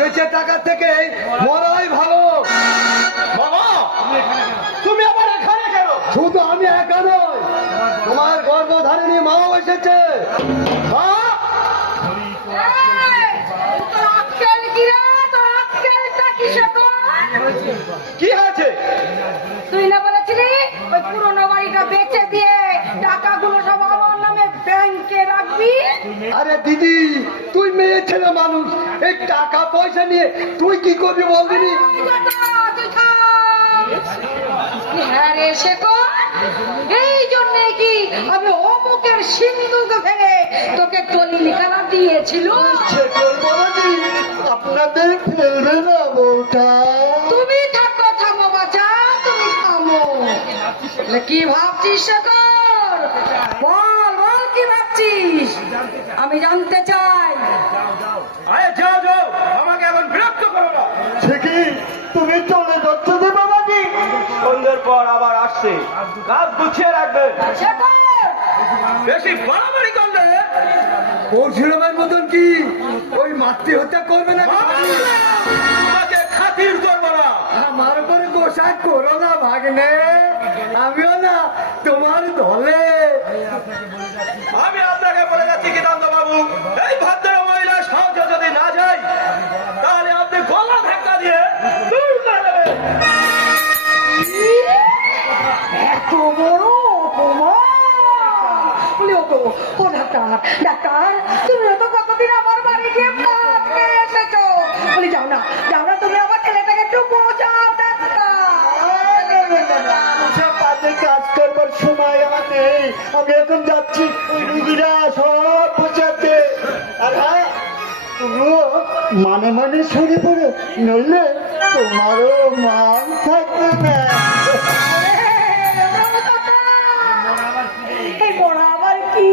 বেঁচে টাকা থেকে মরাই ভালো। বাবা তুমি আবার এখানে কেন? শুধু আমি একা নয়, তোমার গর্ভধারিণী মাও এসেছে। হ্যাঁ? কি হয়েছে? তুই না বলেছিলি ওই পুরোনো বাড়িটা বেচে দিয়ে টাকাগুলো সব আমার নামে ব্যাংকে রাখবি? আরে দিদি, তুই মেয়ে ছেলে মানুষ, এই টাকা পয়সা নিয়ে তুই কি করবি বলদিনি? হ্যাঁ রে শেখর, এই জন্যে কি আমি অমুকের সিন্ধুকে ভেঙে তোকে দলিল কালা দিয়েছিল? শেখর বাবাজি, আপনাদের ফেলবে না বউটা। তুমি থাকো, থামো বাচ্চা, তুমি থামো। কি ভাবছিস শেখর? বল বল, কি ভাবছিস? আমি জানতে চাই। আরে যাও যাও, আমাকে এখন বিরক্ত করো না। সে কি তুমি চলে যাচ্ছ যে বাবাজি? সন্ধ্যের পর আবার আসছে, কাজ গুছিয়ে রাখবেন। শেখর, বেশি বাড়াবাড়ি করলে পরশুরামের মতন কি ওই মাতৃ হত্যা করবে না? তোমাকে খাতির করবো না। আমার উপরে গোসা করো না ভাগ্নে, আমিও না তোমার দলে। আমি আপনাকে বলে যাচ্ছি কিদান্ত বাবু, এই ভদ্র মহিলা সহজে যদি না যায় তাহলে আপনি গলা ধাক্কা দিয়ে দূর করে দেবেন। এত বড় অপমান! বলি, ও ডাক্তার, ডাক্তার, তুমি তো কতদিন আমার বাড়ি গিয়ে ভাত খেয়ে এসেছো। বলি, যাও না, তুমি আমার ছেলেটাকে একটু বোঝাও ডাক্তার। সব বাজে কাজ করবার সময় আমার নেই, আমি এখন যাচ্ছি ওই রুগীরা সব বোঝাতে। আর হ্যাঁ, তুমিও মানে মানে সরে পড়ো, নইলে তোমারও মান থাকবে না। এই বড় আবার কি